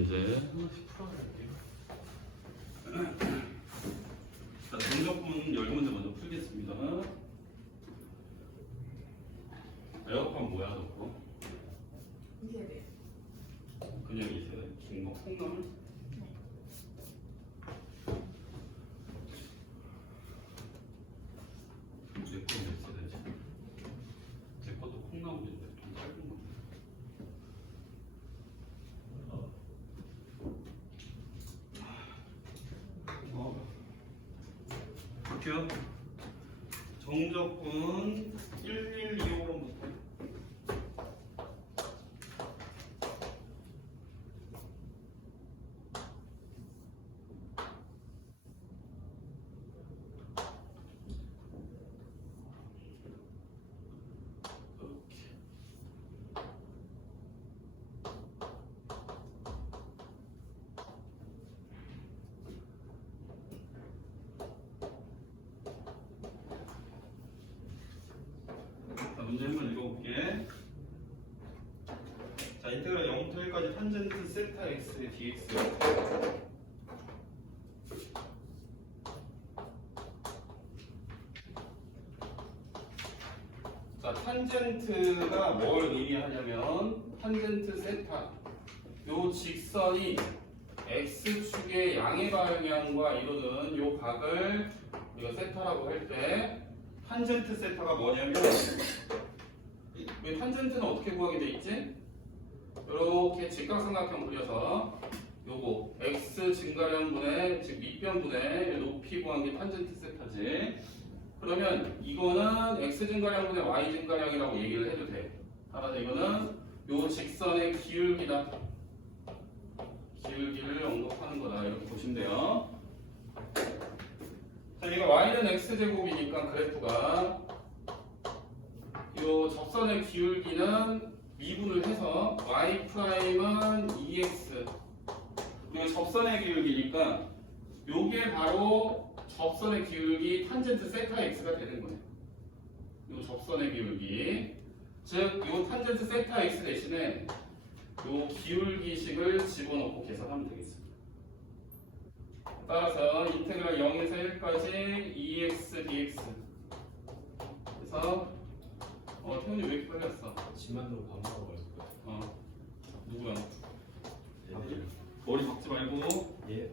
이제 하나씩 풀어볼게요. 자, 정적분 10문제 먼저 풀겠습니다. 에어컨 뭐야, 저거? 이세대. 그냥 이세대. 중국 콩나물? 내 거 몇 세대지? 제 것도 콩나물인데 좀 짧은 거. 볼게요. 정적분 1125번부터. 문제 한번 읽어볼게. 자, 인테그랄 0부터 1까지 탄젠트 세타 x dx. 자, 탄젠트가 뭘 의미하냐면 탄젠트 세타. 요 직선이 x축의 양의 방향과 이루는 요 각을 우리가 세타라고 할 때 탄젠트 세타가 뭐냐면 이 탄젠트는 어떻게 구하게 돼 있지? 이렇게 직각삼각형 그려서 요거 x 증가량분의 즉 밑변분의 높이 구한 게 탄젠트 세타지. 그러면 이거는 x 증가량분의 y 증가량이라고 얘기를 해도 돼. 따라서 이거는 요 직선의 기울기다. 기울기를 언급하는 거다. 이렇게 보시면 돼요. 자, 얘가 y는 x제곱이니까 그래프가 요 접선의 기울기는 미분을 해서 y 프라임은 2x 그리고 접선의 기울기니까 요게 바로 접선의 기울기 탄젠트 세타 x가 되는 거예요. 요 접선의 기울기 즉 요 탄젠트 세타 x 대신에 요 기울기식을 집어넣고 계산하면 되겠습니다. 따라서 인테그랄 0에서 1까지 2x dx 그래서 태훈이 왜 이렇게 빨리 왔어? 집만으로 밥 먹으러 갈 거야. 누구랑? 얘들. 머리 박지 말고 예.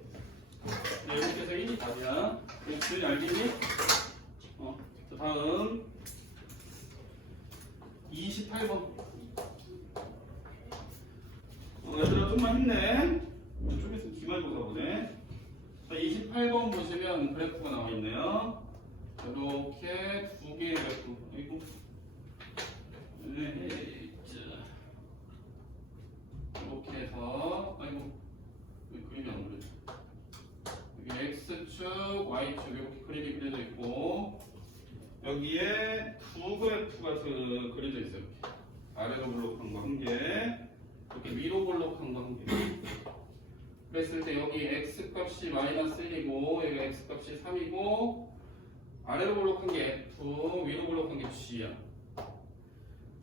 이렇게 해서 1이 답이야. 이거 지훈이 알겠니? 자, 다음 28번. 얘들아 좀만 힘내. 좀 있으면 기말고사 보네. 자, 28번 보시면 그래프가 나와 있네요. 이렇게 두 개의 그래프. 이거 이렇게 해서 왜 그림이 안 그려져? 여기 x축, y축 이렇게 그림이 그려져 있고 여기에 두 그래프가 그려져 있어요. 이렇게 아래로 볼록한 거 한 개, 이렇게 위로 볼록한 거 한 개. 그랬을 때 여기 x 값이 마이너스 1이고 여기 x 값이 3이고 아래로 볼록한 게 f, 위로 볼록한 게 g야.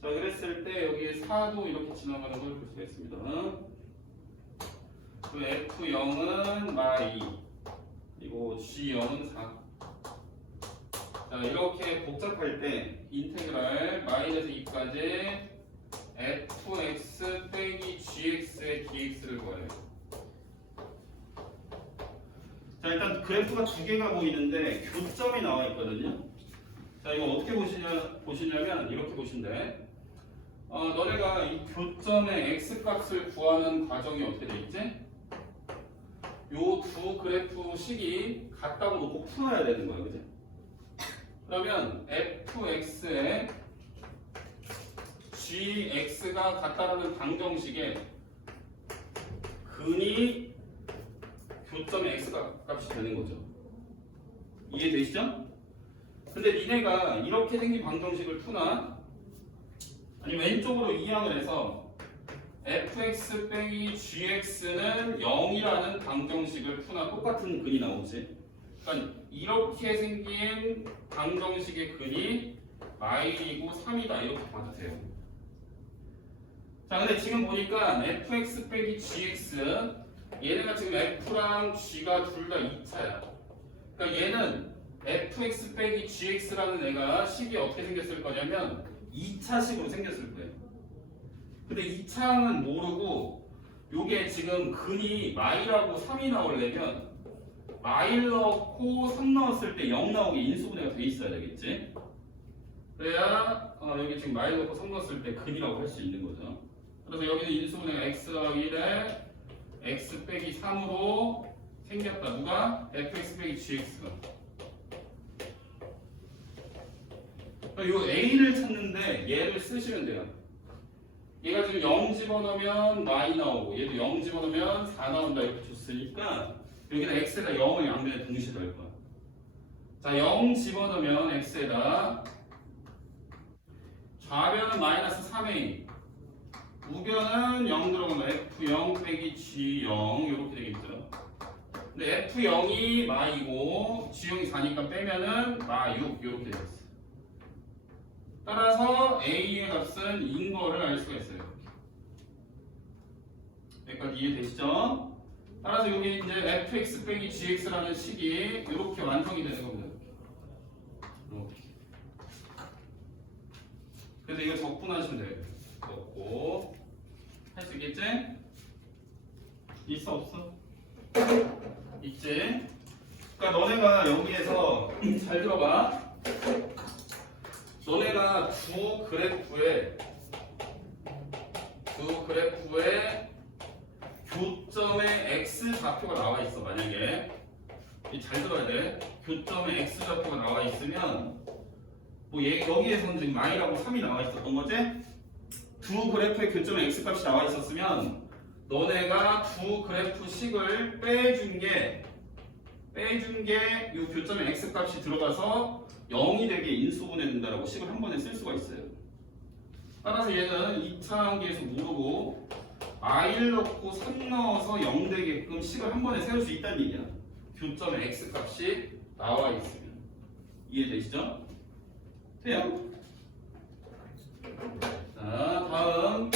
자, 그랬을 때 여기 4도 이렇게 지나가는 걸 볼 수가 있습니다. 그 F0은 마이, 그리고 G0은 4. 자, 이렇게 복잡할 때 인테그랄 마이너스 2까지 fx 빼기 gx의 dx를 구해요. 자, 일단 그래프가 두 개가 보이는데 교점이 나와 있거든요. 자, 이거 어떻게 보시냐면 이렇게 보시면 돼. 너네가 이 교점의 x값을 구하는 과정이 어떻게 돼 있지? 요 두 그래프 식이 같다고 놓고 풀어야 되는 거야, 그지? 그러면 fx에 gx가 같다라는 방정식에 근이 교점의 x값이 되는 거죠. 이해되시죠? 근데 니네가 이렇게 생긴 방정식을 푸나 아니면 왼쪽으로 이항을 해서 fx 빼기 gx는 0이라는 방정식을 푸나 똑같은 근이 나오지. 그러니까 이렇게 생긴 방정식의 근이 마일이고 3이다 이렇게 봐도 돼요. 자, 자, 근데 지금 보니까 fx 빼기 gx 얘네가 지금 f랑 g가 둘 다 2차야. 그러니까 얘는 fx 빼기 gx라는 애가 식이 어떻게 생겼을 거냐면 2차식으로 생겼을 거예요. 근데 2차항은 모르고 요게 지금 근이 마이라고 3이 나오려면 마일 넣고 3 넣었을 때 0 나오게 인수분해가 돼 있어야 되겠지. 그래야 여기 지금 마일 넣고 3 넣었을 때 근이라고 할 수 있는 거죠. 그래서 여기는 인수분해가 x가 1에 x 빼기 3으로 생겼다. 누가? fx 빼기 gx가. 요 a를 찾는데 얘를 쓰시면 돼요. 얘가 지금 0 집어넣으면 마이 나오고 얘도 0 집어넣으면 4 나온다 이렇게 줬으니까 여기는 x에다 0을 양면에 동시에 넣을 거야. 자, 0 집어넣으면 x에다 좌변은 마이너스 3a 우변은 0 들어가면 f0 빼기 g0 이렇게 되겠죠. 근데 f0이 마이고 g0이 4니까 빼면은 마6 이렇게 되겠어. 따라서 a의 값은 인 거를 알 수가 있어요. 여기까지 이해되시죠? 따라서 여기 이제 fx 빼기 gx라는 식이 이렇게 완성이 되는 겁니다. 이렇게. 그래서 이거 적분하시면 돼요. 적고 할 수 있겠지? 있어 없어? 있지? 그러니까 너네가 여기에서 잘 들어봐. 너네가 두 그래프에 교점의 x 좌표가 나와 있어. 만약에 잘 들어야 돼. 교점의 x 좌표가 나와 있으면 뭐 여기에서는 지금 마이라고 3이 나와 있었던 거지? 두 그래프의 교점의 x 값이 나와 있었으면 너네가 두 그래프 식을 빼준 게 이 교점의 x 값이 들어가서 0이 되게 인수분해 된다라고 식을 한 번에 쓸 수가 있어요. 따라서 얘는 2차 항계에서 모르고 i를 넣고 3 넣어서 0 되게끔 식을 한 번에 세울 수 있다는 얘기야. 교점의 x 값이 나와 있으면. 이해되시죠? 돼요? 자, 다음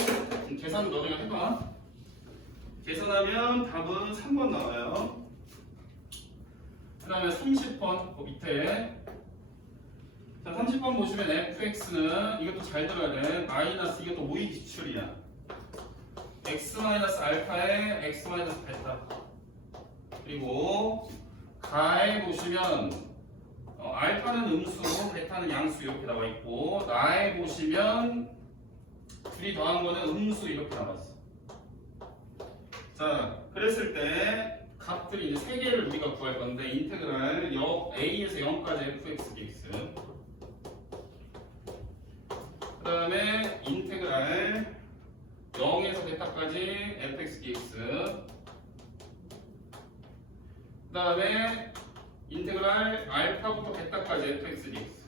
계산 너네가 해봐. 계산하면 답은 3번 나와요. 그 다음에 30번 그 밑에 자, 30번 보시면 fx는 이것도 잘 들어야 돼. 마이너스 이것도 모의 기출이야. x 마이너스 알파에 x 마이너스 베타. 그리고 가에 보시면 알파는 음수, 베타는 양수 이렇게 나와 있고 나에 보시면 둘이 더한 거는 음수 이렇게 나왔어. 자, 그랬을 때 값들이 이제 세 개를 우리가 구할 건데 인테그랄 a에서 0까지 fx dx. 그 다음에 인테그랄 0에서 베타까지 fx dx. 그 다음에 인테그랄 알파부터 베타까지 fx dx.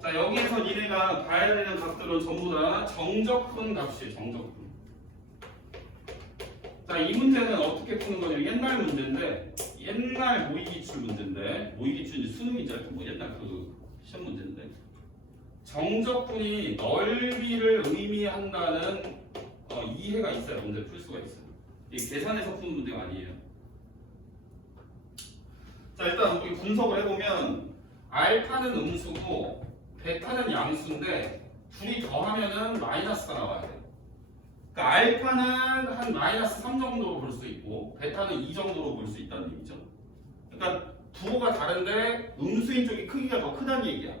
자, 여기에서 니네가 봐야 되는 값들은 전부 다 정적분 값이에요. 정적분. 자, 이 문제는 어떻게 푸는 거냐면 옛날 문제인데 옛날 모의기출 문제인데 모의기출 이제 수능이죠. 뭐 옛날 그 시험 문제인데 정적분이 넓이를 의미한다는 이해가 있어야 문제 풀 수가 있어요. 이게 계산해서 푸는 문제가 아니에요. 자, 일단 우리 분석을 해보면 알파는 음수고 베타는 양수인데 둘이 더하면은 마이너스가 나와야 돼. 그러니까 알파는 한 마이너스 3 정도로 볼 수 있고 베타는 2 정도로 볼 수 있다는 얘기죠. 그러니까 부호가 다른데 음수인 쪽이 크기가 더 크다는 얘기야.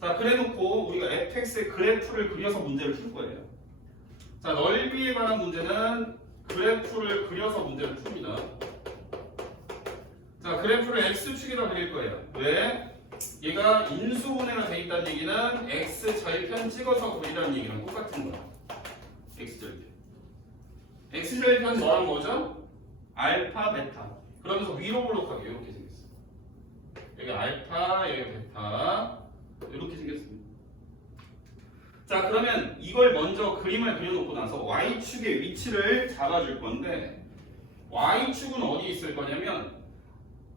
자, 그래놓고 우리가 fx의 그래프를 그려서 문제를 풀 거예요. 자, 넓이에 관한 문제는 그래프를 그려서 문제를 풉니다. 자, 그래프를 x축에다 그릴 거예요. 왜? 얘가 인수분해가 돼 있다는 얘기는 x절편 찍어서 그리라는 얘기랑 똑같은 거야. x절편. x절편 뭐란 거죠? 알파, 베타. 그러면서 위로 블록하게 이렇게 생겼어. 여기 알파, 여기 베타. 이렇게 생겼습니다. 자, 그러면 이걸 먼저 그림을 그려놓고 나서 y축의 위치를 잡아줄 건데 y축은 어디 있을 거냐면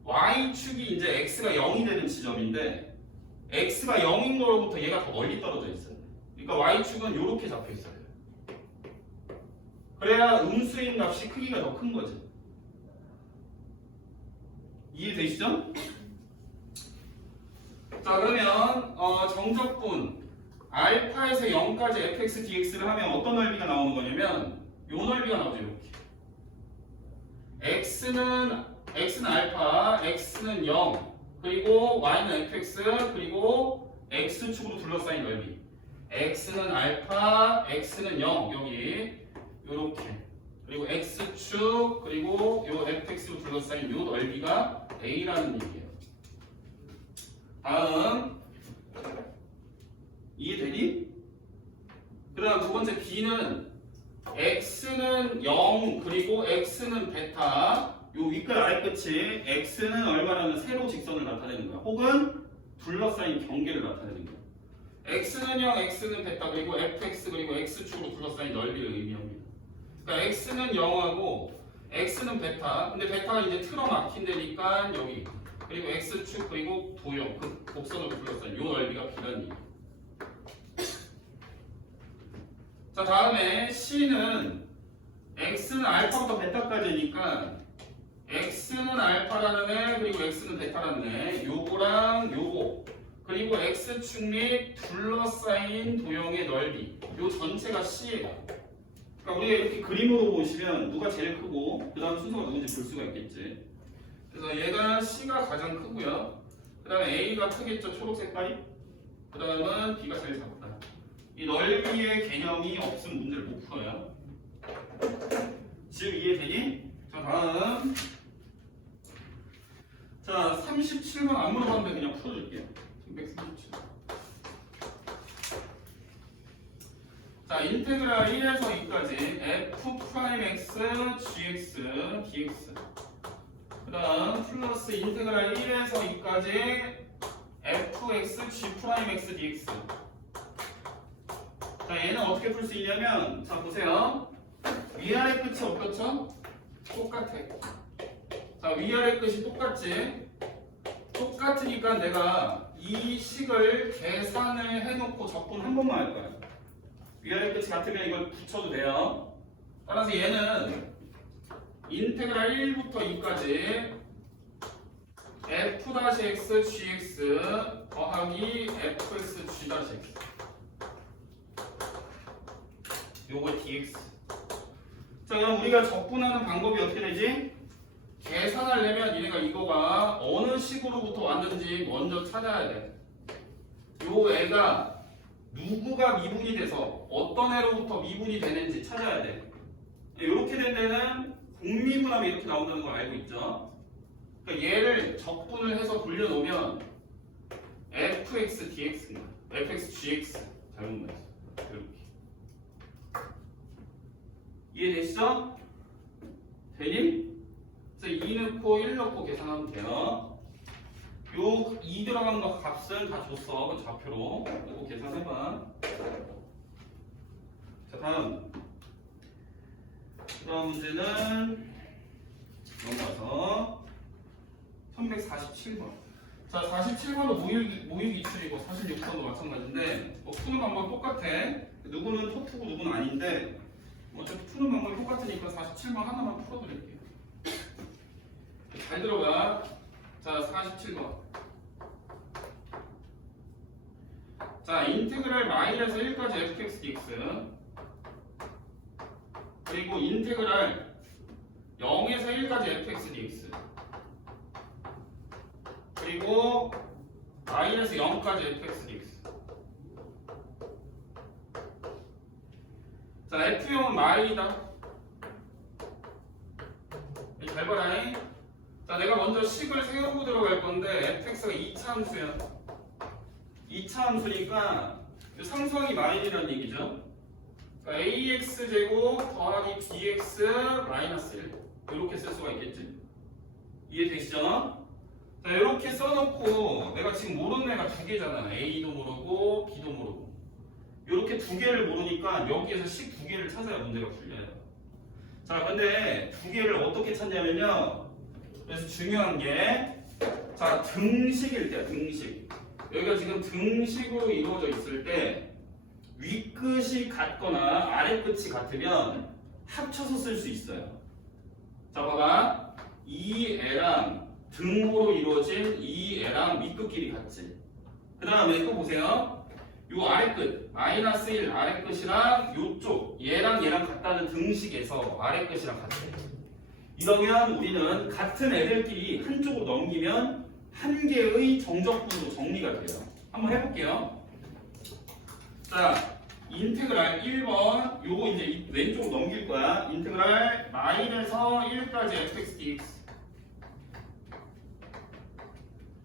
y축이 이제 x가 0이 되는 지점인데 x가 0인 거로부터 얘가 더 멀리 떨어져 있어요. 그러니까 y축은 이렇게 잡혀 있어야 돼요. 그래야 음수인 값이 크기가 더 큰 거지. 이해되시죠? 자 그러면 정적분 알파에서 0까지 fx dx를 하면 어떤 넓이가 나오는 거냐면 요 넓이가 나오죠. 이렇게 x는 알파, x는 0, 그리고 y는 fx, 그리고 x축으로 둘러싸인 넓이. x는 알파, x는 0 여기 요렇게, 그리고 x축, 그리고 요 fx로 둘러싸인 요 넓이가 a라는 얘기예요. 다음 이해되니? 그 다음 두 번째 b는 x는 0 그리고 x는 베타. 요 윗끝 아래끝이 x는 얼마라는 세로 직선을 나타내는 거야. 혹은 둘러싸인 경계를 나타내는 거야. x는 0, x는 베타, 그리고 fx 그리고 x축으로 둘러싸인 넓이를 의미합니다. 그러니까 x는 0하고 x는 베타. 근데 베타가 이제 틀어막힌다니까 여기. 그리고 x축 그리고 도형 그 곡선으로 둘러싸인 요 넓이가 b라는 얘기야. 자 다음에 C는 X는 알파부터 베타까지니까 X는 알파라는 애 그리고 X는 베타라는 애 요거랑 요거 그리고 X축 및 둘러싸인 도형의 넓이 요 전체가 C예요. 그러니까 우리가 이렇게 그림으로 보시면 누가 제일 크고 그 다음 순서가 누군지 볼 수가 있겠지. 그래서 얘가 C가 가장 크고요. 그 다음에 A가 크겠죠. 초록 색깔이. 그 다음은 B가 제일 작다. 이 넓이의 개념이 없으면 문제를 못 풀어요. 지금 이해되니? 자 다음 자 37번 안 물어봤는데 그냥 풀어줄게요. 137. 자 인테그랄 1에서 2까지 f'(x) gx dx 그 다음 플러스 인테그랄 1에서 2까지 fx g'x dx. 자 얘는 어떻게 풀 수 있냐면 자 보세요. 위아래 끝이 어떻죠? 똑같아. 자 위아래 끝이 똑같지? 똑같으니까 내가 이 식을 계산을 해놓고 적분 한 번만 할 거야. 위아래 끝이 같으면 이걸 붙여도 돼요. 따라서 얘는 인테그랄 1부터 2까지 f'(x) gx 더하기 fx g'(x) 요거 dx. 자 그럼 우리가 적분하는 방법이 어떻게 되지? 계산하려면 얘네가 이거가 어느 식으로부터 왔는지 먼저 찾아야 돼. 요 애가 누구가 미분이 돼서 어떤 애로부터 미분이 되는지 찾아야 돼. 이렇게 된 데는 공미분하면 이렇게 나온다는 걸 알고 있죠. 그러니까 얘를 적분을 해서 돌려놓으면 fx dx입니다. fx gx 잘못 말했어. 이렇게. 이해되시죠? 되니? 그래서 2 넣고 1 넣고 계산하면 돼요. 요 2 들어간 거 값은 다 줬어. 그 좌표로. 이거 계산해봐. 자 다음 문제는 넘어가서 1147번. 자 47번은 모의기출이고 46번도 마찬가지인데 뭐 푸는 방법 똑같아. 누구는 토프고 누구는 아닌데 어차피 푸는 방법이 똑같으니까 47번 하나만 풀어드릴게요. 잘 들어가. 자 47번. 자 인테그랄 마이너스 1까지 fx dx 그리고 인테그랄 0에서 1까지 fx dx 그리고 마이너스 0까지 fx dx. 자 F0은 마일이다. 잘 봐라. 자 내가 먼저 식을 세우고 들어갈 건데 fx가 2차 함수야. 2차 함수니까 상수항이 마일이라는 얘기죠. 그러니까 ax제곱 더하기 bx 마이너스 1 이렇게 쓸 수가 있겠지. 이해되시죠? 자 이렇게 써놓고 내가 지금 모르는 애가 두 개잖아. a도 모르고 b도 모르고 이렇게 두 개를 모르니까 여기에서 식 두 개를 찾아야 문제가 풀려요. 자 근데 두 개를 어떻게 찾냐면요. 그래서 중요한 게 자 등식일 때야. 등식. 여기가 지금 등식으로 이루어져 있을 때 윗끝이 같거나 아래끝이 같으면 합쳐서 쓸 수 있어요. 자, 봐봐. 이 애랑 등호로 이루어진 이 애랑 윗끝끼리 같지. 그 다음에 또 보세요. 요 아래끝, 마이너스 1 아래끝이랑 요쪽, 얘랑 같다는 등식에서 아래끝이랑 같아. 이러면 우리는 같은 애들끼리 한쪽으로 넘기면 한 개의 정적분으로 정리가 돼요. 한번 해볼게요. 자, 인테그랄 1번, 요거 이제 왼쪽으로 넘길 거야. 인테그랄 마이너에서 1까지 fx dx.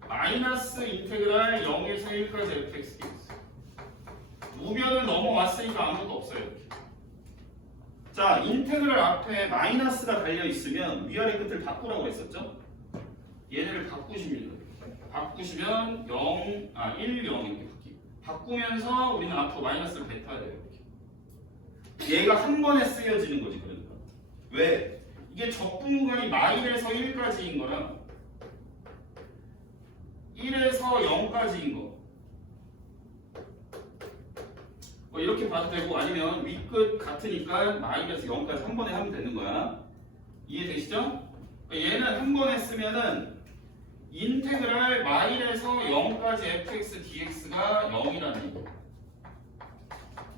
마이너스 인테그랄 0에서 1까지 fx dx. 우변을 넘어왔으니까 아무것도 없어요. 이렇게. 자, 인테그랄 앞에 마이너스가 달려 있으면 위아래 끝을 바꾸라고 했었죠? 얘네를 바꾸십니다. 바꾸시면 1, 0 이렇게 바꾸면서 우리는 앞으로 마이너스를 뱉어야 돼요. 이렇게. 얘가 한 번에 쓰여지는 거지. 그러니까 왜? 이게 적분구간이 마일에서 1까지인 거랑 1에서 0까지인 거. 뭐 이렇게 봐도 되고 아니면 윗끝 같으니까 마이너스 0까지 한 번에 하면 되는 거야. 이해되시죠? 얘는 한 번에 쓰면은 인테그랄 마일에서 0까지 fx dx가 0이라는 얘기.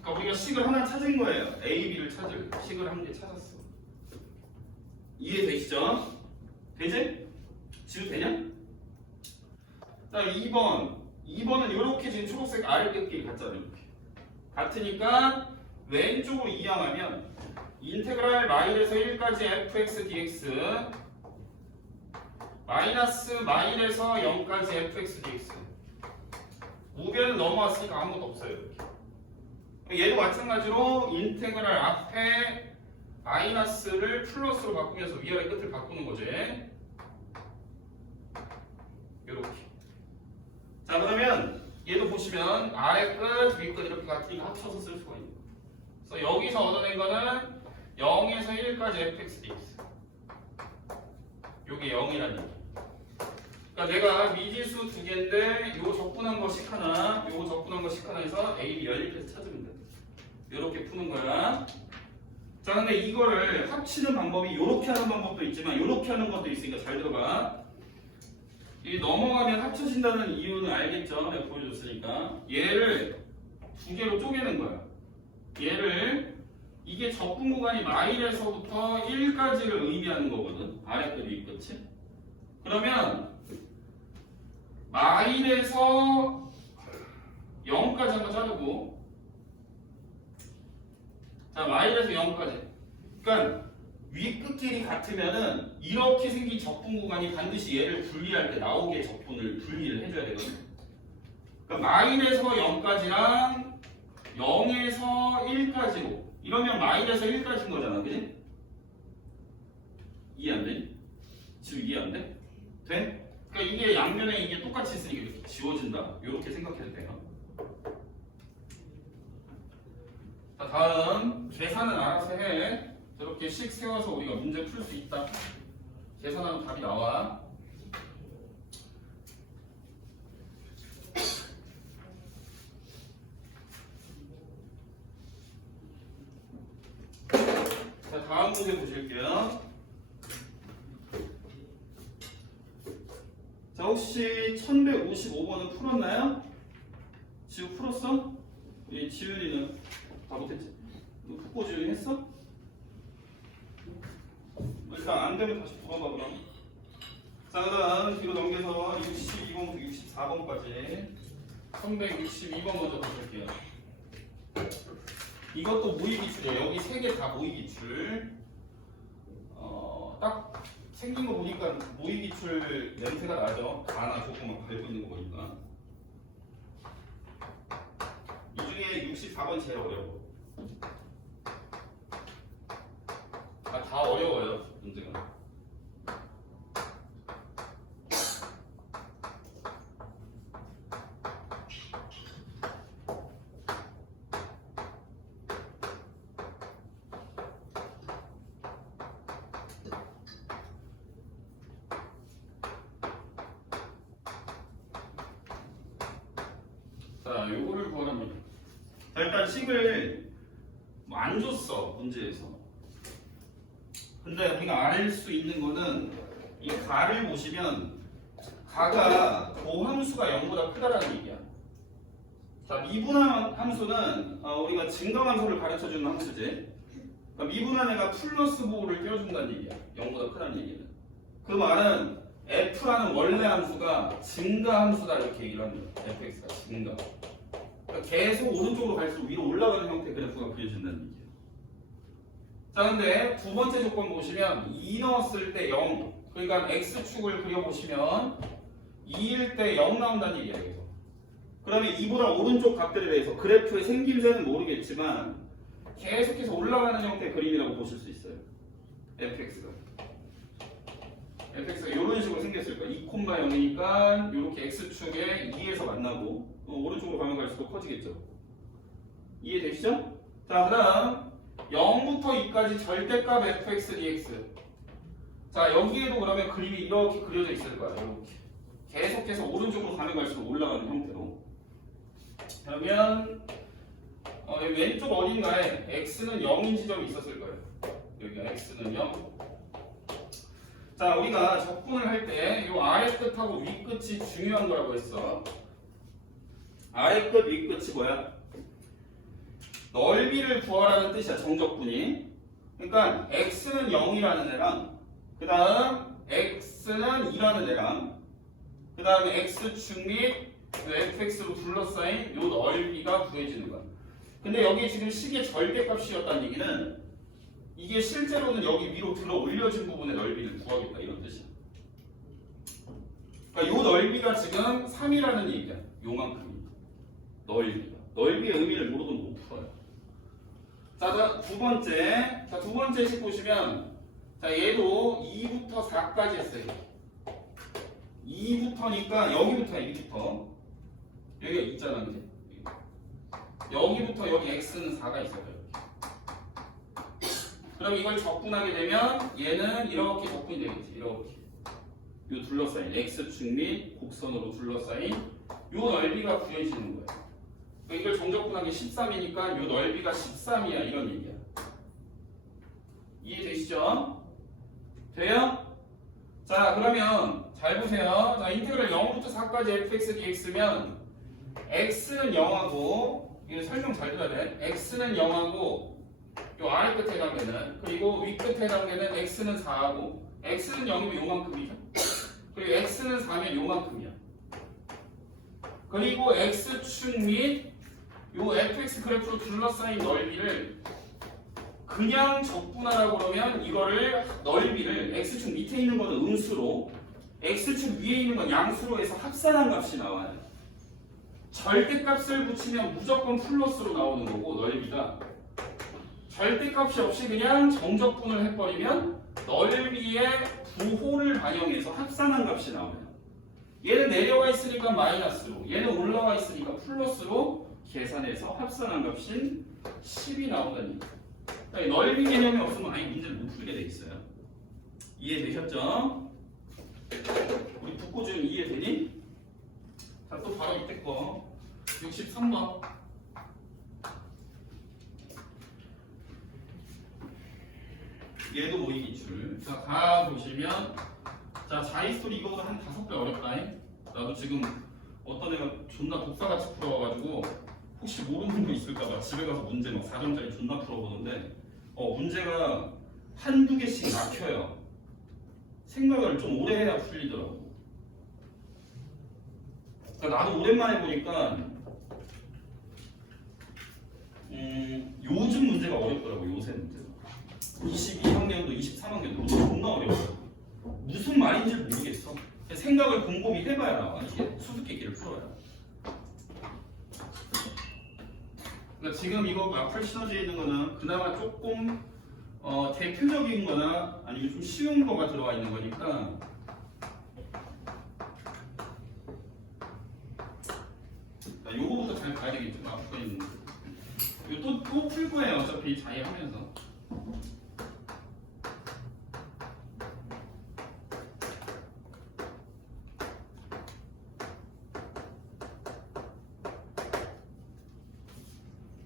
그러니까 우리가 식을 하나 찾은 거예요. a, b를 찾을 식을 한 개 찾았어. 이해되시죠? 되지? 지도 되냐? 자, 2번은 이렇게 지금 초록색 아래끼리 같잖아요. 이렇게. 같으니까 왼쪽으로 이항하면 인테그랄 마일에서 1까지 fx dx 마이너스 마일에서 0까지 fx dx. 우변을 넘어왔으니까 아무것도 없어요. 이렇게. 얘도 마찬가지로 인테그랄 앞에 마이너스를 플러스로 바꾸면서 위아래 끝을 바꾸는 거지. 이렇게. 자, 그러면 얘도 보시면 아래 끝, 위 끝 이렇게 같으니까 합쳐서 쓸 수가 있는 거예요. 그래서 여기서 얻어낸 거는 0에서 1까지 fx dx. 요게 0이라는 얘기. 그러니까 내가 미지수 두 개인데 요 적분한 거씩 하나, 요 적분한 거씩 하나 해서 A, B 연립해서 찾으면 돼. 요렇게 푸는 거야. 자, 근데 이거를 합치는 방법이 요렇게 하는 방법도 있지만 요렇게 하는 것도 있으니까 잘 들어봐. 이 넘어가면 합쳐진다는 이유는 알겠죠? 내가 보여줬으니까. 얘를 두 개로 쪼개는 거야. 얘를 이게 적분 구간이 마일에서부터 1까지를 의미하는 거거든. 아래 끝, 위 끝이. 그러면 마일에서 0까지 한번 자르고, 자, 마일에서 0까지. 그러니까 위 끝끼리 같으면은 이렇게 생긴 적분 구간이 반드시 얘를 분리할 때 나오게 적분을 분리를 해줘야 되거든. 그러니까 마일에서 0까지랑 0에서 1까지로. 이러면 마일에서 1까지인 거잖아, 그지? 이해 안 되니? 지금 이해 안 돼? 돼? 그러니까 이게 양면에 이게 똑같이 있으니까 이렇게 지워진다. 이렇게 생각해도 돼요. 자, 다음 계산은 알아서 해. 저렇게 식 세워서 우리가 문제 풀 수 있다. 계산하면 답이 나와. 자, 다음 문제 보실게요. 자, 혹시 1155번은 풀었나요? 지우 풀었어? 우리 지윤이는 다 못했지? 너 국보 지윤이 했어? 일단 안 되면 다시 풀어봐 그럼. 자, 그다음 뒤로 넘겨서 62번부터 64번까지 362번 먼저 보실게요. 이것도 모의기출이에요. 여기 세 개 다 모의기출. 딱 생긴 거 보니까 모의기출 냄새가 나죠. 하나 조금만 밟고 있는 거 보니까. 이 중에 64번 제일 어려워. 다 어려워요, 문제가. 자, 요거를 구하랍니다. 자, 일단 식을 뭐 안 줬어 문제에서. 근데 우리가 알 수 있는 거는 이 가를 보시면 가가 고함수가 0보다 크다라는 얘기야. 자, 미분한 함수는 우리가 증가함수를 가르쳐주는 함수지. 그러니까 미분한 애가 플러스 보호를 띄워준다는 얘기야. 0보다 크다는 얘기는. 그 말은 f라는 원래 함수가 증가함수다 이렇게 얘기를 하는 거야. fx가 증가. 그러니까 계속 오른쪽으로 갈수록 위로 올라가는 형태의 그래프가 그려진다는 얘기야. 자, 근데 두 번째 조건 보시면 2 넣었을 때 0. 그러니까 x축을 그려보시면 2일 때 0 나온다는 얘기야. 여기서. 그러면 이보다 오른쪽 값들에 대해서 그래프의 생김새는 모르겠지만 계속해서 올라가는 형태의 그림이라고 보실 수 있어요. fx가 이런 식으로 생겼을 거야. 2,0이니까 이렇게 x축에 2에서 만나고 오른쪽으로 가면 갈수록 커지겠죠. 이해되시죠? 자, 그 다음 0부터 2까지 절대값 fx dx. 자, 여기에도 그러면 그림이 이렇게 그려져 있을 거야. 이렇게 계속해서 오른쪽으로 가면 갈수록 올라가는 형태로. 그러면 여기 왼쪽 어딘가에 x는 0인 지점이 있었을 거예요. 여기가 x는 0. 자, 우리가 적분을 할 때 이 아래 끝하고 위 끝이 중요한 거라고 했어. 아래 끝, 위 끝이 뭐야? 넓이를 구하라는 뜻이야, 정적분이. 그러니까 x는 0이라는 애랑 그 다음 x는 2라는 애랑 그 다음에 x축 및 fx로 둘러싸인 이 넓이가 구해지는 거야. 근데 여기 지금 식의 절대값이었다는 얘기는 이게 실제로는 여기 위로 들어 올려진 부분의 넓이를 구하겠다 이런 뜻이야. 그러니까 이 넓이가 지금 3이라는 얘기야. 요만큼이 넓이가. 넓이의 의미를 모르면 못 풀어요. 자, 두 번째 식 보시면 자, 얘도 2부터 4까지 했어요. 2부터니까 여기부터 2부터 여기가 있잖아 이제. 여기부터 여기 x는 4가 있어요. 그럼 이걸 적분하게 되면 얘는 이렇게 적분이 되겠지. 이렇게 요 둘러싸인 x축 및 곡선으로 둘러싸인 요 넓이가 구해지는 거예요. 그러니까 이걸 정적분하기 13이니까 요 넓이가 13이야 이런 얘기야. 이해되시죠? 돼요? 자, 그러면 잘 보세요. 자, 인테그랄 0부터 4까지 fx dx면 x는 0하고 이거 설명 잘 들어야 돼. x는 0하고 요 아래 끝에 해당되는 그리고 위 끝에 해당되는 x는 4하고 x는 0이면 요만큼이죠. 그리고 x는 4면 요만큼이야. 그리고 x축 및 요 fx 그래프로 둘러싸인 넓이를 그냥 적분하라고 그러면 이거를 넓이를 x축 밑에 있는 거는 음수로 x축 위에 있는 건 양수로 해서 합산한 값이 나와요. 절대값을 붙이면 무조건 플러스로 나오는 거고 넓이가 절대값이 없이 그냥 정적분을 해버리면 넓이의 부호를 반영해서 합산한 값이 나와요. 얘는 내려와 있으니까 마이너스로 얘는 올라와 있으니까 플러스로 계산해서 합산한 값인 10이 나오다니. 그러니까 넓이 개념이 없으면 아예 문제를 못 풀게 돼 있어요. 이해되셨죠? 우리 북고준 이해되니? 자, 또 바로 이때 거 63번. 얘도 모의 기출. 자, 가 보시면 자, 자이스토리 이거보다 한 5배 어렵다. 나도 지금 어떤 애가 존나 독사같이 풀어와가지고 혹시 모르는 거 있을까봐 집에 가서 문제 막 4점짜리 존나 풀어보는데 문제가 한두 개씩 막혀요. 생각을 좀 오래 해야 풀리더라고. 그러니까 나도 오랜만에 보니까 요즘 문제가 어렵더라고. 요새 문제가 22학년도 23학년도 문제 존나 어려워요. 무슨 말인지 모르겠어. 생각을 곰곰이 해봐야 나와. 이게 수수께끼를 풀어야. 그러니까 지금 이거 마플 시너지에 있는 거는 그나마 조금 대표적인 거나 아니면 좀 쉬운 거가 들어와 있는 거니까 요거부터 잘 봐야 되겠죠. 앞서 있는 거. 이거 또 풀 거예요. 어차피 자해하면서.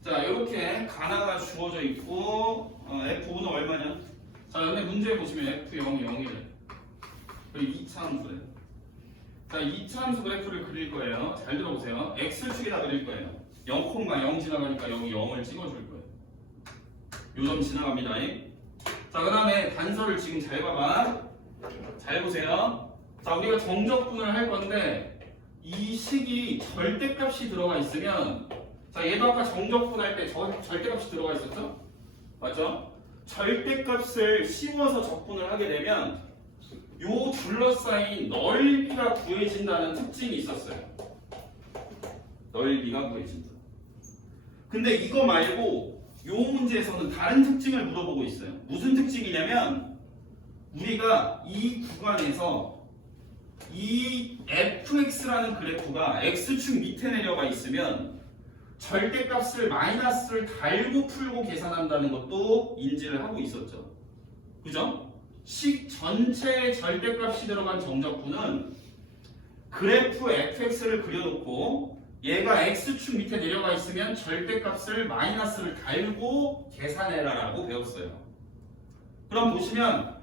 자, 이렇게 가나가 주어져 있고 F5는 얼마냐? 자, 근데 문제 보시면 F0이 0이래. 그리고 2차 함수래. 자, 2차 함수 그래프를 그릴 거예요. 잘 들어보세요. X축에다 그릴 거예요. 0,0 지나가니까 여기 0을 찍어줄 거예요. 요 점 지나갑니다. 자, 그 다음에 단서를 지금 잘 봐봐. 잘 보세요. 자, 우리가 정적분을 할 건데 이 식이 절대값이 들어가 있으면, 자, 얘도 아까 정적분 할 때 절대값이 들어가 있었죠? 맞죠? 절대값을 씌워서 적분을 하게 되면 요 둘러싸인 넓이가 구해진다는 특징이 있었어요. 넓이가 구해진다. 근데 이거 말고 요 문제에서는 다른 특징을 물어보고 있어요. 무슨 특징이냐면 우리가 이 구간에서 이 fx라는 그래프가 x축 밑에 내려가 있으면 절대값을 마이너스를 달고 풀고 계산한다는 것도 인지를 하고 있었죠. 그죠? 식 전체의 절대값이 들어간 정적분은 그래프 fx를 그려놓고 얘가 x축 밑에 내려가 있으면 절대값을 마이너스를 달고 계산해라라고 배웠어요. 그럼 보시면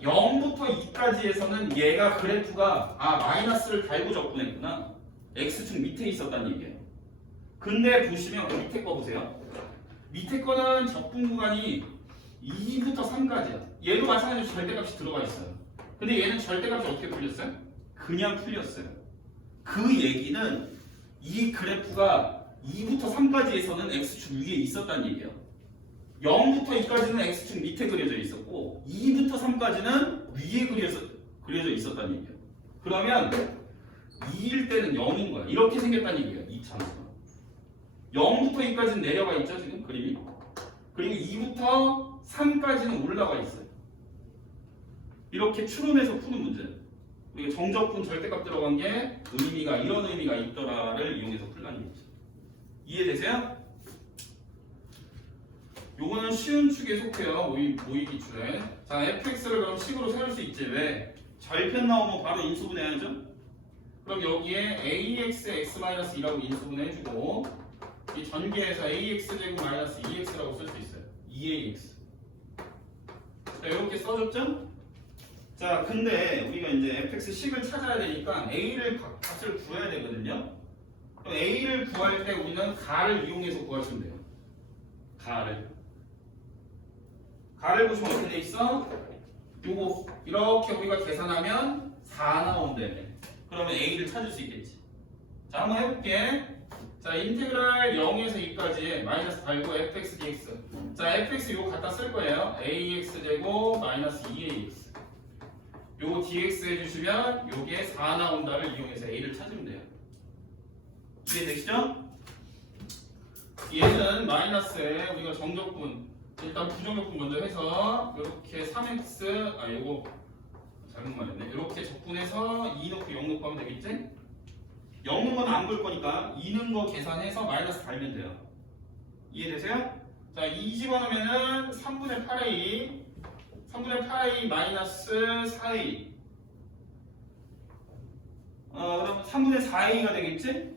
0부터 2까지에서는 얘가 그래프가 마이너스를 달고 적분했구나. x축 밑에 있었다는 얘기예요. 근데 보시면 그 밑에 거 보세요. 밑에 거는 적분 구간이 2부터 3까지야. 얘도 마찬가지로 절대값이 들어가 있어요. 근데 얘는 절대값이 어떻게 풀렸어요? 그냥 풀렸어요. 그 얘기는 이 그래프가 2부터 3까지에서는 x축 위에 있었다는 얘기예요. 0부터 2까지는 x축 밑에 그려져 있었고 2부터 3까지는 위에 그려져 있었다는 얘기예요. 그러면 2일 때는 0인 거야. 이렇게 생겼다는 얘기예요. 이 참수가. 0부터 2까지는 내려가 있죠, 지금 그림이. 그리고 2부터 3까지는 올라가 있어요. 이렇게 추론해서 푸는 문제. 우리가 정적분 절대값 들어간 게 의미가 이런 의미가 있더라를 이용해서 풀라는 거죠. 이해되세요? 요거는 쉬운 축에 속해요. 모의 기출에. 자, fx를 그럼 식으로 세울 수 있지. 왜? 절편 나오면 바로 인수분해야죠. 그럼 여기에 ax x-2라고 인수분해해주고 이 전개해서 ax 제곱 마이너스 2x라고 쓸 수 있어요. 2ax. 자, 이렇게 써줬죠? 자, 근데 우리가 이제 fx 식을 찾아야 되니까 a를 값을 구해야 되거든요. 그럼 a를 구할 때 우리는 가를 이용해서 구하시면 돼요. 가를 보시면 어떻게 돼 있어? 요거 이렇게 우리가 계산하면 4 나온대. 그러면 a를 찾을 수 있겠지. 자, 한번 해볼게. 자, 인테그랄 0에서 2까지 마이너스 달고 fx dx. 자, fx 요거 갖다 쓸 거예요. ax 제곱 마이너스 2ax. 요거 dx 해주시면 요게 4 나온다를 이용해서 a를 찾으면 돼요. 이해되시죠? 얘는 마이너스에 우리가 정적분 일단 부정적분 먼저 해서 이렇게 3x 요거 잘못 말했네. 이렇게 적분해서 2 넣고 0 넣고 하면 되겠지? 0 넣은 건 안 볼 거니까 2 넣은 거 계산해서 마이너스 달면 돼요. 이해되세요? 자, 2 집어넣으면은 3분의 8a 3분의 8a 마이너스 4a 그럼 3분의 4a가 되겠지?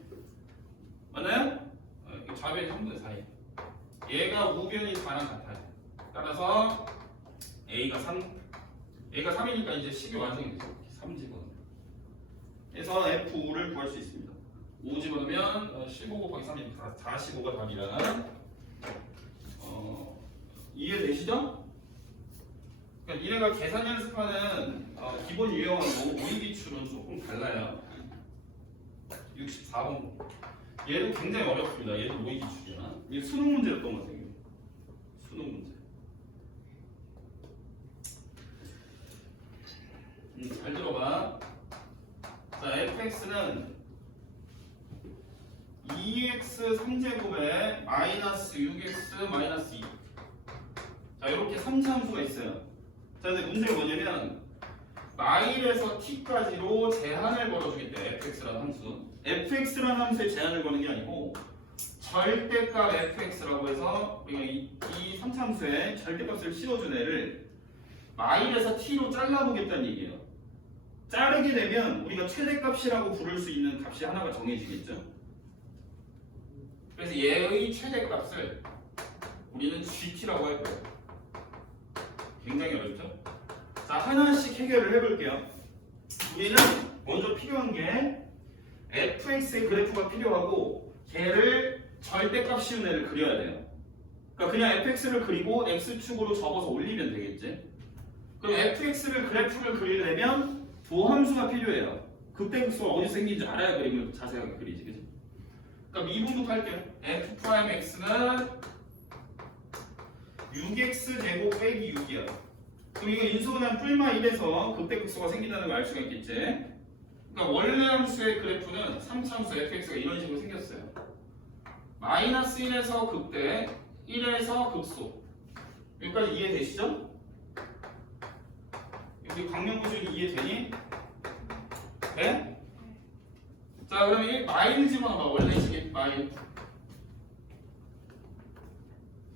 맞나요? 좌변이 3분의 4a 얘가 우변이 4랑 같아요. 따라서 a가 3이니까 이제 식이 완성이 되죠. 3 집어넣으면 그래서 F5를 구할 수 있습니다. 5 집어넣으면 15 곱하기 3이니까 45가 답이라 이해되시죠? 그러니까 니네가 계산 연습하는 기본 유형하고 모의 기출은 조금 달라요. 64번 얘도 굉장히 어렵습니다. 얘도 모의 기출이야. 이게 수능 문제였던 것 같아요. 수능 문제. 잘 들어봐. 자, fx는 2x 3제곱에 마이너스 6x 마이너스 2. 자, 이렇게 3차함수가 있어요. 자, 근데 문제가 뭐냐면 마일에서 t까지로 제한을 걸어주겠대. fx라는 함수. fx라는 함수에 제한을 거는 게 아니고 절대값 fx라고 해서 우리가 이 3차함수에 절대값을 씌워준 애를 마일에서 t로 잘라보겠다는 얘기예요. 자르게 되면 우리가 최대값이라고 부를 수 있는 값이 하나가 정해지겠죠. 그래서 얘의 최대값을 우리는 GT라고 할 거예요. 굉장히 어렵죠? 자, 하나씩 해결을 해볼게요. 우리는 먼저 필요한 게 fx의 그래프가 필요하고 걔를 절대값 씌운 애를 그려야 돼요. 그러니까 그냥 fx를 그리고 x축으로 접어서 올리면 되겠지. 그럼 fx를 그래프를 그리려면 도함수가 필요해요. 극대극소가 어디서 생긴지 알아야 그림을 자세하게 그리지, 그치? 그러니까 미분부터 할게요. f'x는 6x 제곱 빼기 6이야. 그럼 이거 인수분해 풀마 1에서 극대극소가 생긴다는 걸 알 수가 있겠지. 그러니까 원래 함수의 그래프는 3차함수 fx가 이런 식으로 생겼어요. 마이너스 1에서 극대, 1에서 극소. 여기까지 이해되시죠? 우리 광명구식이 이해되니? 네? 자, 그러면 이 마일 집어넣어봐. 원래 식이 마일.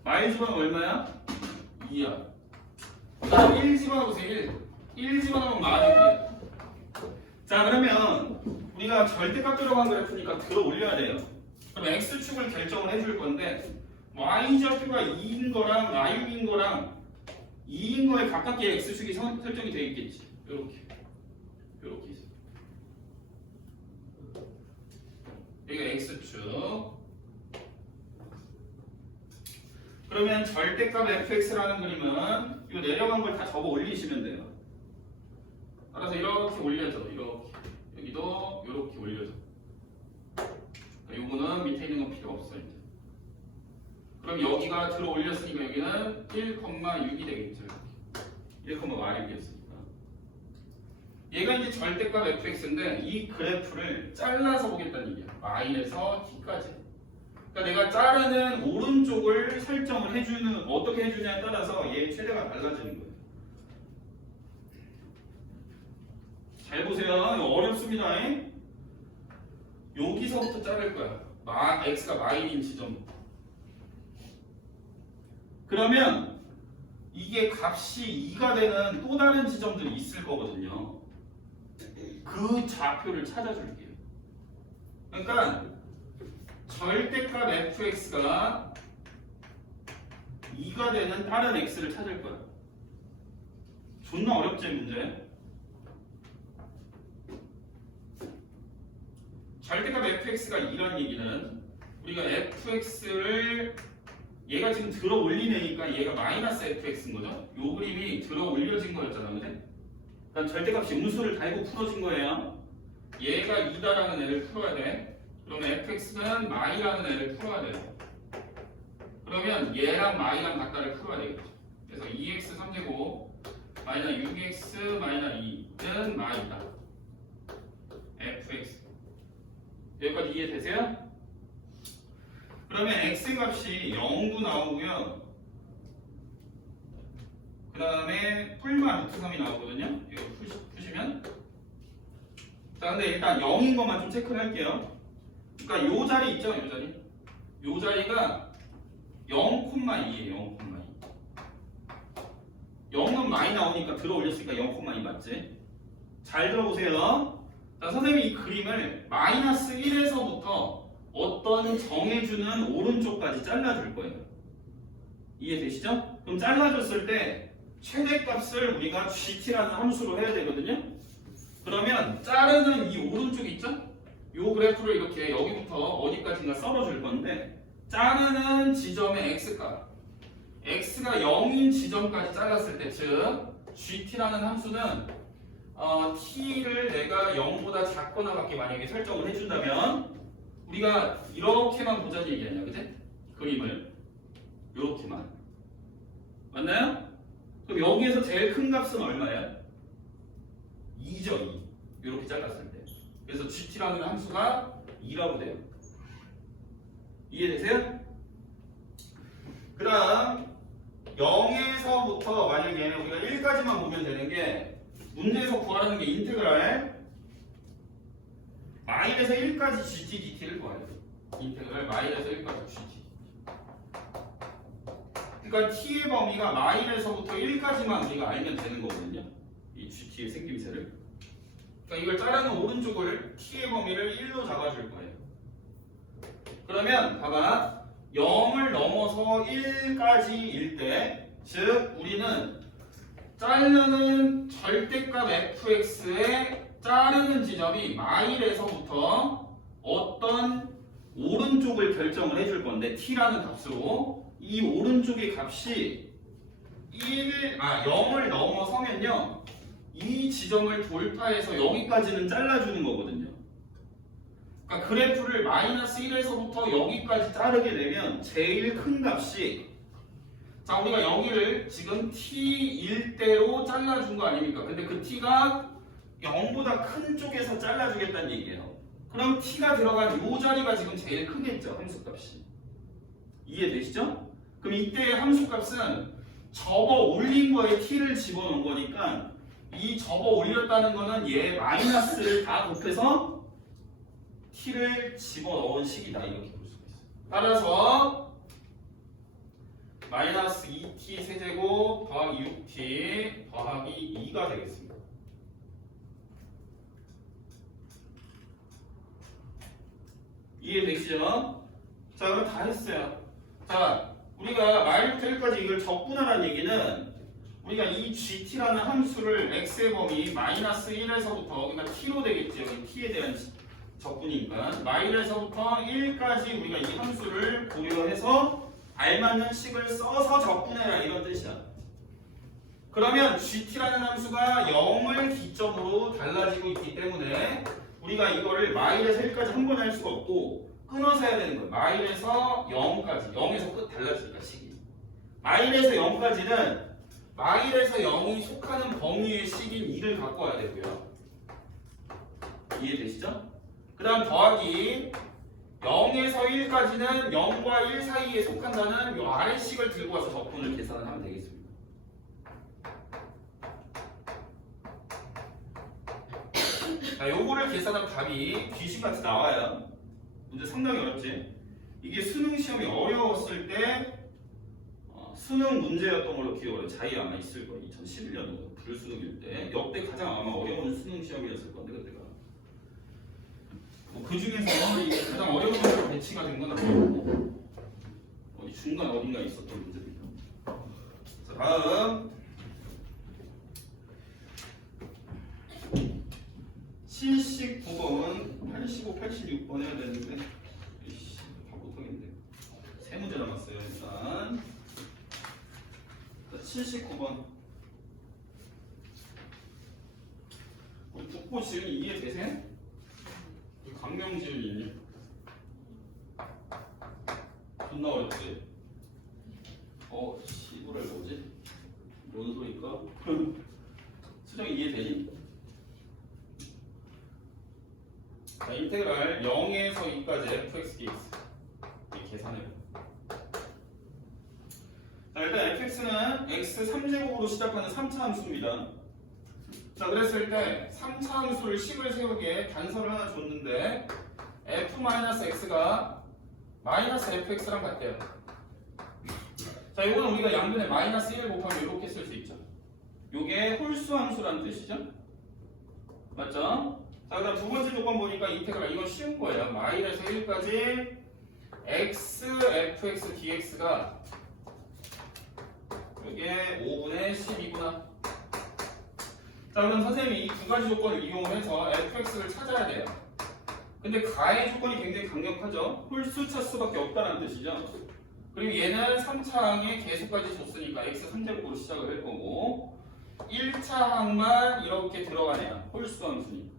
마일 집어넣으면 얼마야? 2야. 그 다음 1 집어넣으세요. 1 집어넣으면 마일이야. 자, 그러면 우리가 절대값 들어간 그래프니까 들어 올려야 돼요. 그럼 x축을 결정을 해줄 건데 y좌표가 2인 거랑 y인 거랑 2인 거에 가깝게 x축이 설정이 되어 있겠지. 이렇게 있어. 여기가 x축. 그러면 절대값 fx라는 그림은 이거 내려간 걸 다 접어 올리시면 돼요. 따라서 이렇게 올려져. 이렇게. 여기도 이렇게 올려져. 요거는 밑에 있는 건 필요 없어 이제. 그럼 여기가 들어 올렸으니까 여기는 1,6이 되겠죠. 1,6이었으니까. 얘가 이제 절대값 fx인데 이 그래프를 잘라서 보겠다는 얘기야. 마이에서 t까지. 그러니까 내가 자르는 오른쪽을 설정을 해주는 어떻게 해주냐에 따라서 얘의 최대가 달라지는 거예요. 잘 보세요. 이거 어렵습니다. 여기서부터 자를 거야. x가 마이인 지점부터. 그러면 이게 값이 2가 되는 또 다른 지점들이 있을 거거든요. 그 좌표를 찾아줄게요. 그러니까 절대값 fx가 2가 되는 다른 x를 찾을 거야. 존나 어렵지 문제? 절대값 fx가 2라는 얘기는 우리가 fx를 얘가 지금 들어 올린 애니까 얘가 마이너스 fx인 거죠? 요 그림이 들어 올려진 거였잖아, 그지? 그럼 절대값이 음수를 달고 풀어진 거예요. 얘가 2다라는 애를 풀어야 돼. 그러면 fx는 마이라는 애를 풀어야 돼요. 그러면 얘랑 마이랑 같다를 풀어야 되겠죠. 그래서 2x 3제곱 마이너스 6x 마이너스 2는 마이다. fx 여기까지 이해되세요? 그러면 x 값이 0도 나오고요. 그 다음에 풀마 루트 3이 나오거든요. 이거 푸시면 자, 근데 일단 0인 것만 좀 체크를 할게요. 그러니까 요 자리 있죠? 요 자리. 요 자리가 0,2예요. 0,2. 0은 많이 나오니까 들어 올렸으니까 0,2 맞지? 잘 들어보세요. 자, 선생님이 이 그림을 마이너스 1에서부터 어떤 정해주는 오른쪽까지 잘라줄 거예요. 이해되시죠? 그럼 잘라줬을 때 최대값을 우리가 GT라는 함수로 해야 되거든요. 그러면 자르는 이 오른쪽 있죠? 요 그래프를 이렇게 여기부터 어디까지인가 썰어줄 건데 자르는 지점의 x값 x가 0인 지점까지 잘랐을 때 즉 GT라는 함수는 t를 내가 0보다 작거나 같게 만약에 설정을 해준다면 우리가 이렇게만 보자는 얘기 아니야, 그치? 그림을 이렇게만 맞나요? 그럼 여기에서 제일 큰 값은 얼마야? 2죠, 2. 이렇게 잘랐을 때. 그래서 GT라는 함수가 2라고 돼요. 이해되세요? 그 다음 0에서부터 만약에 우리가 1까지만 보면 되는 게 문제에서 구하라는 게 인테그랄 마일에서 1까지 GT를 구해야 돼요. 인테그랄 마일에서 1까지 GT. 그러니까 t의 범위가 마일에서부터 1까지만 우리가 알면 되는 거거든요. 이 GT의 생김새를. 그러니까 이걸 자르는 오른쪽을 t의 범위를 1로 잡아줄 거예요. 그러면 봐봐. 0을 넘어서 1까지일 때, 즉 우리는 자르는 절대값 fx의 자르는 지점이 마일에서부터 어떤 오른쪽을 결정을 해줄 건데 t라는 값으로 이 오른쪽의 값이 0을 넘어서면요 이 지점을 돌파해서 여기까지는 잘라주는 거거든요. 그러니까 그래프를 마이너스 1에서부터 여기까지 자르게 되면 제일 큰 값이 자 우리가 여기를 지금 t일대로 잘라준 거 아닙니까? 근데 그 t가 0보다 큰 쪽에서 잘라주겠다는 얘기예요. 그럼 t가 들어간 이 자리가 지금 제일 크겠죠 함수값이. 이해되시죠? 그럼 이때의 함수값은 접어 올린 거에 t를 집어넣은 거니까 이 접어 올렸다는 거는 얘 마이너스를 다 곱해서 t를 집어넣은 식이다 이렇게 볼 수가 있어요. 따라서 마이너스 2t 세제곱 더하기 6t 더하기 2가 되겠습니다. 이해되시죠? 자 그럼 다 했어요. 자 우리가 마이너스 1까지 이걸 적분하라는 얘기는 우리가 이 gt라는 함수를 x의 범위 마이너스 1에서부터 그러니까 t로 되겠죠. 여기 t에 대한 적분이니까 마일에서부터 1까지 우리가 이 함수를 고려해서 알맞는 식을 써서 적분해라 이런 뜻이야. 그러면 gt라는 함수가 0을 기점으로 달라지고 있기 때문에 우리가 이거를 마일에서 1까지 한 번에 할 수가 없고 끊어서 해야 되는 거예요. 마일에서 0까지 0에서 끝 달라지니까 식이 마일에서 0까지는 마일에서 0이 속하는 범위의 식인 2를 갖고 와야 되고요. 이해되시죠? 그 다음 더하기 0에서 1까지는 0과 1 사이에 속한다는 이 아래식을 들고 와서 적분을 계산을 하면 되겠습니다. 자, 요거를 계산하면 답이 귀신같이 나와요. 문제 상당히 어렵지? 이게 수능 시험이 어려웠을 때 수능 문제였던 걸로 기억을 해요. 자기 아마 있을 거예요. 2011년도 불수능일 때 역대 가장 아마 어려운 수능 시험이었을 건데 그때가 그 중에서 이게 가장 어려운 문제로 배치가 된 건 아니고 중간 어딘가에 있었던 문제입니다. 자, 다음 79번, 85, 86번 해야 되는데 다 못하겠는데 세 문제 남았어요. 일단 79번 우리 국보 지은이 이해되세요? 강명 지은이 존나 어렵지? 시부를 뭐지? 뭔 소리일까? 수정이 이해되니? 자, 인테그랄 0에서 2까지 fx dx 계산해요. 자, 일단 fx는 x 3제곱으로 시작하는 3차 함수입니다. 자, 그랬을 때 3차 함수를 식을 세우기에 단서를 하나 줬는데 f-x가 마이너스 fx랑 같대요. 자, 이거는 우리가 양변에 마이너스 1을 곱하면 이렇게 쓸 수 있죠. 이게 홀수 함수라는 뜻이죠. 맞죠? 자, 그다음 두 번째 조건 보니까 인테그랄 이건 쉬운 거예요. 마이너스 1까지 x fx dx가 이게 5분의 10이구나. 자, 그럼 선생님이 이 두 가지 조건을 이용해서 fx를 찾아야 돼요. 근데 가의 조건이 굉장히 강력하죠. 홀수차 수밖에 없다는 뜻이죠. 그리고 얘는 3차 항에 계수까지 줬으니까 x 3제곱으로 시작을 할 거고 1차 항만 이렇게 들어가네요. 홀수 함수니.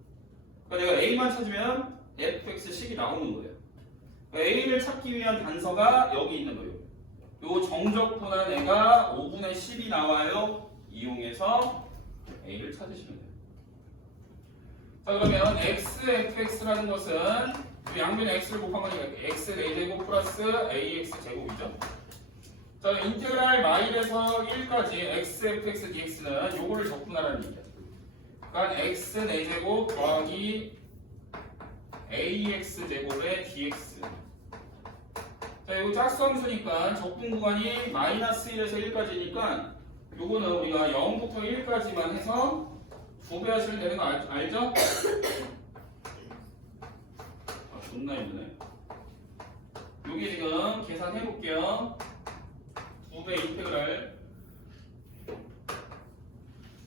그러니까 내가 a만 찾으면 fx 식이 나오는 거예요. 그러니까 a를 찾기 위한 단서가 여기 있는 거예요. 요 정적분한 애가 5분의 10이 나와요. 이용해서 a를 찾으시면 돼요. 자, 그러면 x fx라는 것은 양변에 x를 곱한 거니까 x 4제곱 플러스 ax 제곱이죠. 자, 인테그랄 마일에서 1까지 x fx dx는 요거를 적분하라는 얘기야. 그러니까 x 4제곱 더하기 ax 제곱의 dx. 자, 이거 짝수함수니까 적분 구간이 마이너스 1에서 1까지니까 요거는 우리가 0부터 1까지만 해서 2배 하시면 되는 거 알죠? 존나 힘드네. 여기 지금 계산해 볼게요. 2배 인테그랄.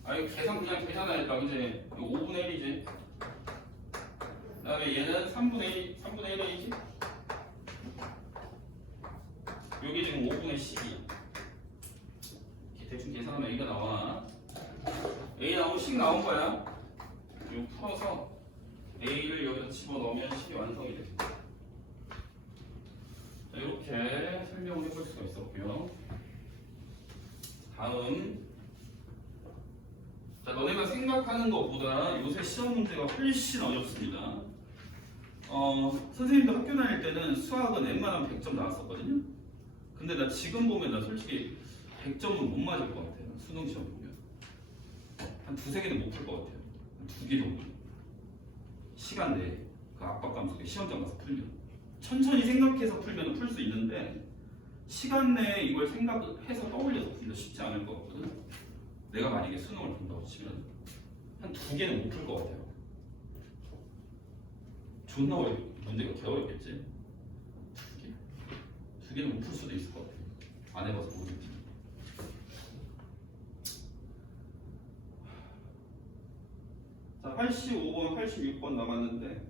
아 이거 계산 그냥 계산하니까 이제 이거 5분의 1이지. 그 다음에 얘는 3분의 1이지. 여기 지금 5분의 10이야. 대충 계산하면 A가 나와. A 나오면 10 나온 거야. 이거 풀어서 A를 여기다 집어넣으면 10이 완성이 돼. 자, 이렇게 설명을 해볼 수가 있었고요. 다음. 자, 너네가 생각하는 것보다 요새 시험 문제가 훨씬 어렵습니다. 선생님도 학교 다닐 때는 수학은 웬만하면 100점 나왔었거든요. 근데 나 지금 보면 나 솔직히 100점은 못 맞을 것 같아요. 수능 시험 보면. 한 2-3개는 못 풀 것 같아요. 한 2개 정도. 시간 내에 그 압박감 속에 시험장 가서 풀면. 천천히 생각해서 풀면 풀 수 있는데 시간 내에 이걸 생각해서 떠올려서 풀기가 쉽지 않을 것 같거든. 내가 만약에 수능을 본다고 치면 한 2개는 못 풀 것 같아요. 존나 문제가 개 어렵겠지? 2개는 못 풀 수도 있을 것 같아요. 안 해봐서 모르겠지. 자, 85번, 86번 남았는데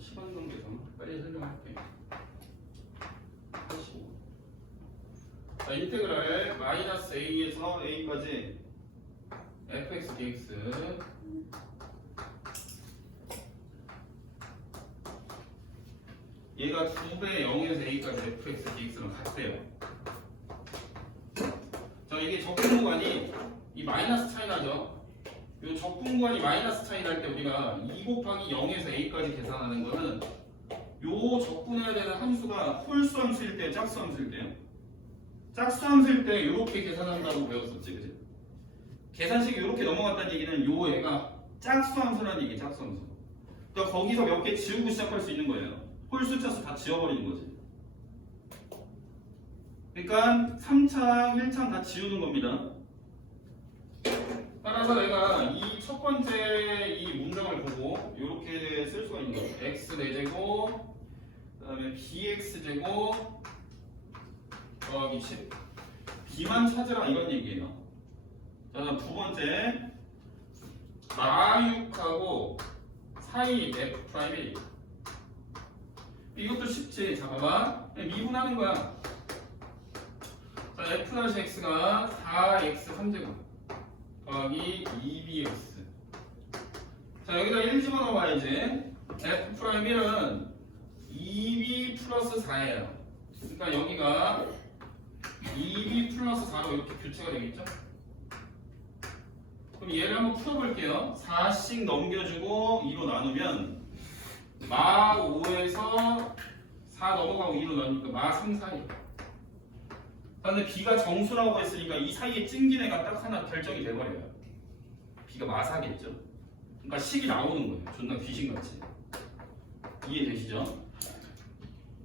시간 관계상 빨리 설명할게. 85. 자, 인테그랄 마이너스 a에서 a까지 fx dx. 얘가 2배 0에서 a까지 fx dx랑 같대요. 자, 이게 적분구간이 이 마이너스 차이 나죠? 이 적분구간이 마이너스 차이 날 때 우리가 2 곱하기 0에서 a까지 계산하는 거는 요 적분해야 되는 함수가 홀수 함수일 때, 짝수 함수일 때요. 짝수 함수일 때 이렇게 계산한다고 배웠었지, 그지? 계산식이 이렇게 넘어갔다는 얘기는 요 애가 짝수 함수라는 얘기, 짝수 함수. 그러니까 거기서 몇 개 지우고 시작할 수 있는 거예요. 홀수, 차수 다 지워버리는 거지. 그러니까 3창, 1창 다 지우는 겁니다. 따라서 내가 이 첫 번째 이 문장을 보고 이렇게 쓸 수가 있는 거예요. x 4제곱, 그 다음에 bx 제곱 더하기 10. b만 찾으라 이런 얘기예요. 자, 다음 두 번째 마육하고 사이 f 프라임이. 이것도 쉽지. 자, 봐봐. 미분하는 거야. 자, f-x가 4x 3제곱 더하기 2bx. 자, 여기다 1 집어넣어봐야지. f'1은 2b 플러스 4예요. 그러니까 여기가 2b 플러스 4로 이렇게 교체가 되겠죠? 그럼 얘를 한번 풀어볼게요. 4씩 넘겨주고 2로 나누면 마 5에서 4 넘어가고 2로 나누니까 마 3, 4예요. 근데 b가 정수라고 했으니까 이 사이에 찡긴 애가 딱 하나 결정이 돼버려요. b가 마사겠죠. 그러니까 식이 나오는 거예요. 존나 귀신같이. 이해되시죠?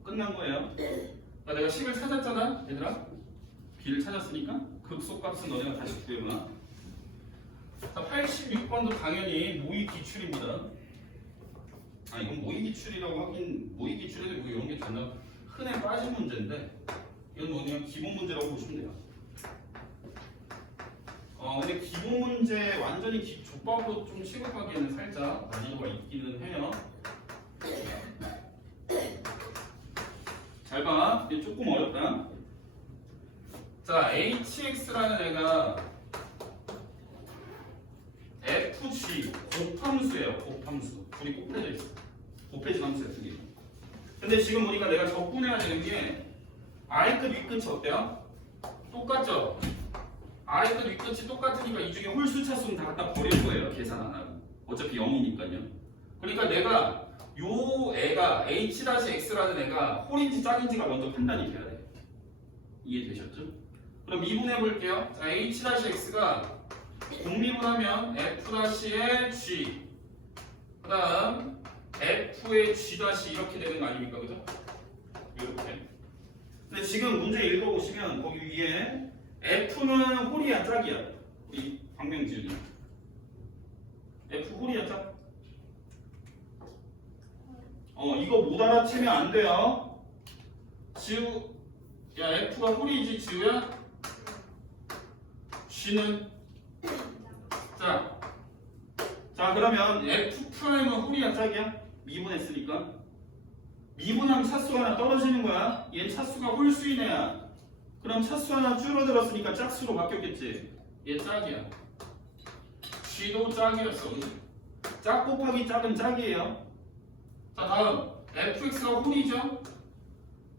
끝난 거예요. 그러니까 내가 식을 찾았잖아, 얘들아. b를 찾았으니까 극소값은 너네가 다시 구해보나. 자, 86번도 당연히 모의 기출입니다. 아, 이건 모의 기출이라고 하긴 모의 기출에도 뭐 이런 게 존나 흔해 빠진 문제인데 이건 뭐 그냥 기본 문제라고 보시면 돼요. 근데 기본 문제 완전히 족밥으로 좀 취급하기에는 살짝 난이도가 있기는 해요. 잘 봐. 이게 조금 어렵다. 자, hx라는 애가 fg 곱함수예요. 곱함수. 둘이 곱해져 있어. 곱해진 함수야, 두 개. 근데 지금 우리가 내가 적분해야 되는 게 아래끝 윗끝이 어때요? 똑같죠? 아래끝 윗끝이 똑같으니까 이 중에 홀수 차수는 다 갖다 버릴 거예요. 계산 안 하고. 어차피 0이니까요. 그러니까 내가 요 애가 h-x라는 애가 홀인지 짝인지가 먼저 판단이 돼야 돼요. 이해되셨죠? 그럼 미분해 볼게요. 자, h-x가 공미분하면 f-의 g 그 다음 f의 g- 이렇게 되는 거 아닙니까? 그죠? 이렇게. 근데 지금 문제 읽어보시면 거기 위에 F는 홀이야 짝이야. 우리 광명지훈이 F 홀이야 짝? 이거 못 알아채면 안 돼요. 지우, 야 F가 홀이지 지우야? G는? 자 그러면 F 프라임은 홀이야 짝이야? 미분했으니까 미분하면 차수가 하나 떨어지는 거야. 얘는 차수가 홀수인 애야. 그럼 차수 하나 줄어들었으니까 짝수로 바뀌었겠지. 얘 짝이야. G도 짝이었어. 짝 곱하기 짝은 짝이에요. 자 다음 fx가 홀이죠.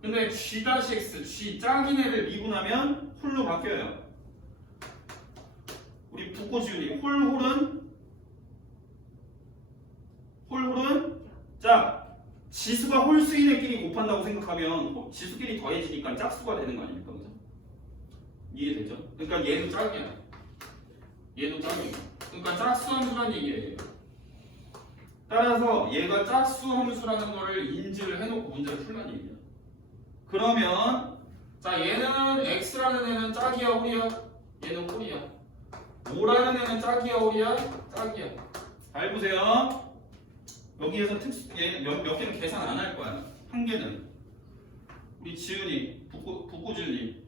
근데 g-x, g 짝인 애를 미분하면 홀로 바뀌어요. 우리 북고지훈이 홀은 짝. 지수가 홀수인 애끼리 곱한다고 생각하면 지수끼리 더해지니까 짝수가 되는 거 아닙니까? 그죠? 이해되죠? 그러니까 얘도 짝이야. 얘도 짝이야. 그러니까 짝수 함수란 얘기예요. 따라서 얘가 짝수 함수라는 거를 인지를 해놓고 문제를 풀란 얘기야. 그러면 자 얘는 x라는 애는 짝이야 홀이야? 얘는 홀이야. 5라는 애는 짝이야 홀이야? 짝이야. 잘 보세요. 여기에서 몇 개는 계산 안 할 거야. 한 개는 우리 지은이 북고지은이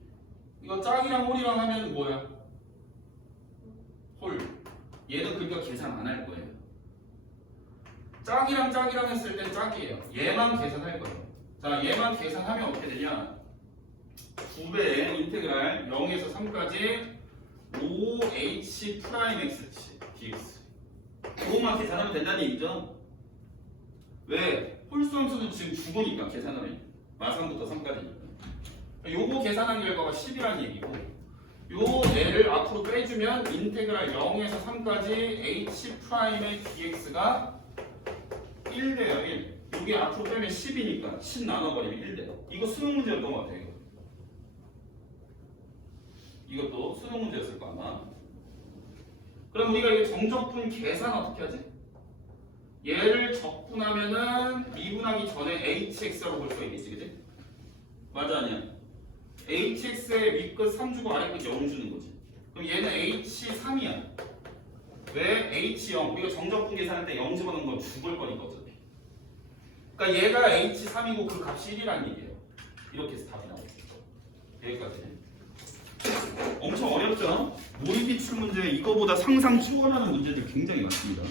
이거 짝이랑 홀이랑 하면 뭐야? 홀. 얘는 그러니까 계산 안 할 거예요. 짝이랑 했을 땐 짝이에요. 얘만 계산할 거예요. 자, 얘만 계산하면 어떻게 되냐? 9배의 인테그랄 0에서 3까지 5h 프라임 x dx. 그것만 계산하면 된다는 얘기죠? 왜? 홀수 함수는 지금 주고니까 계산하면 마상부터 3까지니까. 요거 계산한 결과가 10이라는 얘기고 요 애를 앞으로 빼주면 인테그랄 0에서 3까지 h 프라임의 dx가 1돼요. 1. 이게 앞으로 빼면 10이니까 10 나눠버리면 1돼요. 이거 수능 문제였던 것 같아요. 이것도 수능 문제였을 거 아마. 그럼 우리가 이 정적분 계산 어떻게 하지? 얘를 적분하면은 미분하기 전에 hx라고 볼 수가 있겠지, 그치? 맞아 아니야? hx의 윗끝 3 주고 아래끝 0 주는 거지. 그럼 얘는 h3이야. 왜? h0. 우리가 정적분 계산할 때 0 집어넣은 건 죽을 거니까 어차피. 그러니까 얘가 h3이고 그 값이 1이라는 얘기예요. 이렇게 해서 답이 나오죠. 여기까지. 엄청 어렵죠? 모의기출 문제 이거보다 상상 초월하는 문제들 굉장히 많습니다.